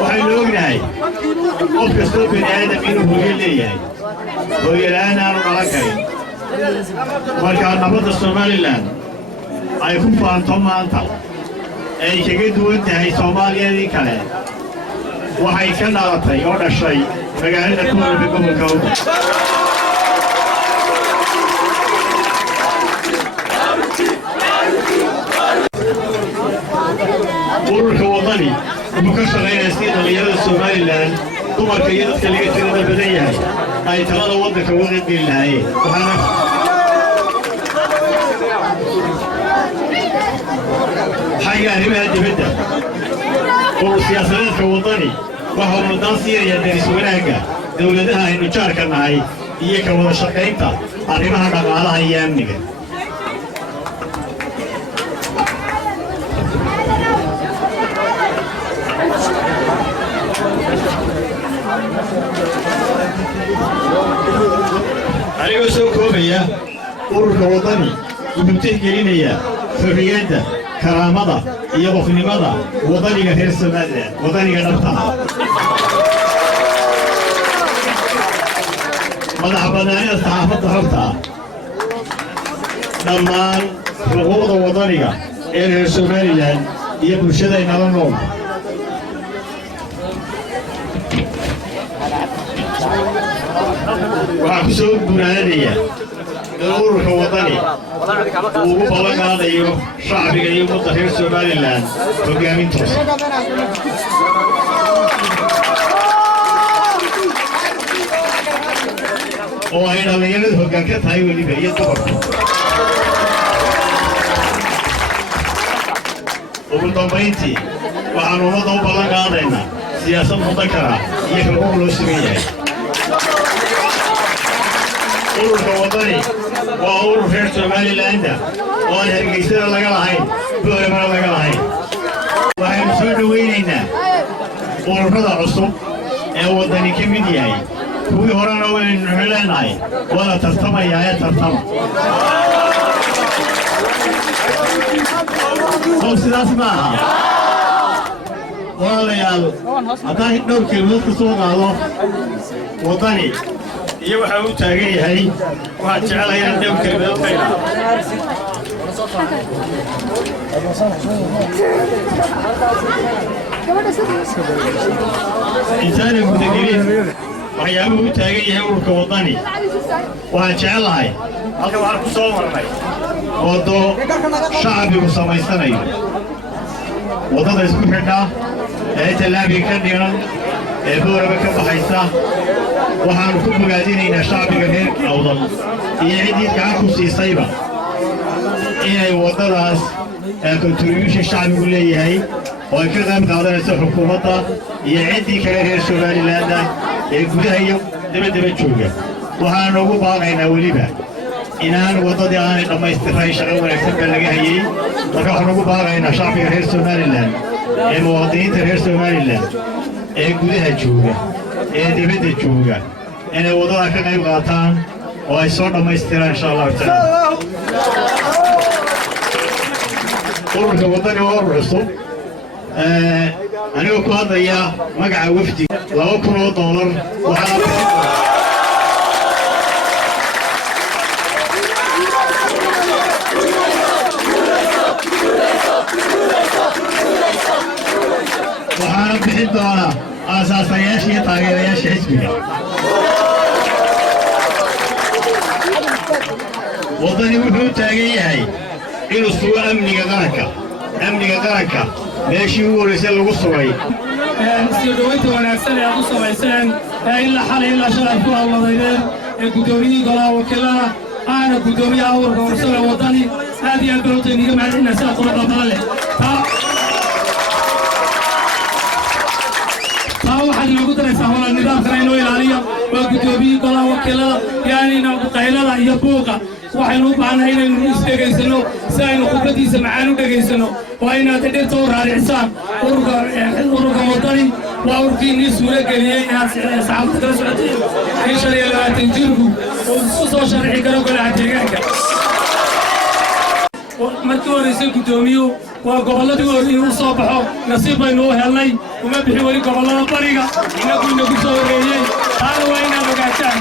waxaynu ognahay qof kastoo bini aadam inuu hooyo leeyahay hooyo la'aan aanu dhalan karin markaa nabadda somalilan ay ku faanto maanta ay kaga duwan tahay soomaaliyadii kale waxay ka dhalatay oo dhashay magaalada ku walba gobolka Awdal ururka wadani wuxuu ka shaqeynaya sidii dhalinyarada somalilan dumarka iyo dadka laga tirada badan yahay ay talada waddanka uga qaybgeli lahaayeen xagga arrimaha dibadda urur siyaasadeedka wadani waxa uu mudnaan siinaya deris wanaagga dowladaha aynu jaarka nahay iyo ka wada shaqaynta arrimaha dhaqaalaha iyo amniga anigoo soo koobaya ururka wadani wuxuu tixgelinayaa xorriyadda karaamada iyo qofnimada wadaniga reer Soomaaliya wadaniga dhabta ah madaxbannaanida saxaafadda xorta ah dhammaan xuquuqda wadaniga ee reer Somalilan iyo bulshadaynala nool waxaa ku soo guuraanaya in ururka wadani uu ugu ballan qaadayo shacbiga iyo ummadda reer Somalilan hoggaamintoos oo ay dhalinyaradu hoggaan ka tahay weliba iyo dumarku ugu dambayntii waxaanu ummadda u ballan qaadaynaa siyaasad mudakara iyo xuquuq loo sugan yahay ururka wadani waa urur reer Somaliland oo aan hargeysada laga lahayn boorama laga lahayn waxaynu soo dhawaynaynaa ururada cusub ee wadani ka mid yahay kuwii horena waynu leenahay waa la tartamayaa ee tartama oo sidaas maaha walaalayaal haddaan dhowr kelmadood ka soo qaado wadani iyo waxa uu taagan yahay waxaan jecelahay inaan dhowr kelmadood ka idhaahdo intaana gudagelin waxyaabuhu u taagan yahay ururka wadani waxaan jecelahay halka waxaan ku soo marnay waddo shacbigu samaysanayo waddada isku xidha ee tallaabiga ka dhigan ee booraba ka baxaysa waxaanu ku bogaadinaynaa shacbiga reer Awdal iyo ciddii gacan ku siisayba inay waddadaas contribution shacbigu leeyahay oo ay ka qayb qaadanayso xukuumadda iyo ciddii kale reer Somaliland ee gudaha iyo dibadda jooga waxaanu ugu baaqaynaa weliba inaan waddadii aanay dhammaystirnayn shaqo wanaagsan baa laga hayay marka waxaanu ugu baaqaynaa shacbiga reer Somaliland ee muwaadiniinta reer Somaliland ee gudaha jooga ee dibadda jooga inay waddada ka qayb qaataan oo ay soo dhammaystiraan insha Allahu tacaala ururka wadani waa urur cusub anigoo ku hadlaya magaca wafdi $2,000 waxaan bixin doonaa aasaasayaasha iyo taageerayaasha xisbiga wadani wuxuu taagan yahay inuu sugo amniga qaranka meeshii ugu horreysay lagu sugay soo dhawaynta wanaagsan ee aad u samayseen ilaa xalay ilaa shalay ku hawladaydeen ee guddoomiyihii golaha wakiilada aana guddoomiyaha ururka warsada wadani aad iyo aad baa niga mahadcelinaa sida quruxda badan leh waxaad inoogu daraysaa hola nidaamkana inoo ilaaliyo waa guddoomiyihii golaha wakiilada yaanina qaylada iyo buuqa waxaynu u baahannahay inaynu isdhegaysano si aynu khudbadiisa macaan u dhegaysano waa inaad dhirta u raaricisaan ururka wadani وأوركيني سورة قليل أصحاب التسعتين إن شاء الله لا تنجربوا وصوصوا شرعي كانوا كل عجيجانك markii horeysay gudoomiyo waa gobolladii hore u soo baxo nasiib baynu u helnay uma bixi weli gobollada bariga inagu inagu soo horeeyey taana waa inaad ogaataan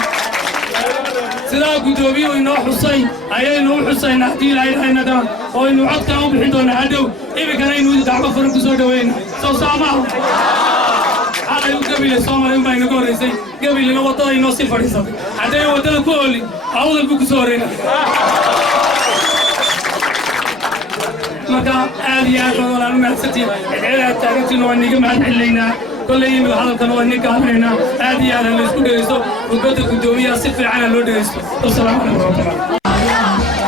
sidaa gudoomiyuhu inoo xusay ayaynu u xusaynaa haddii ilaahay dhahaynagana oo aynu codkan u bixin doonaa hadhow iminkana aynu dacwo furan ku soo dhaweyna soo saamaha xalay u gabile soo maray unbaa inaga horreysay gabilina waddada inoo sii fadhiisatay haddayna waddada ku oolin awdal buu ku soo horeyna marka aad iyo aad baan walaal mahadsantiin cidceedaad taagantiin waa niga mahad celinaynaa kolley imika hadalkana waa niga hadlaynaa aad iyo aad la isku dhegaysto khudbadda guddoomiyaha si fiicana loo dhegaysto wasalaamu calaykum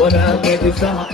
ولا كتفها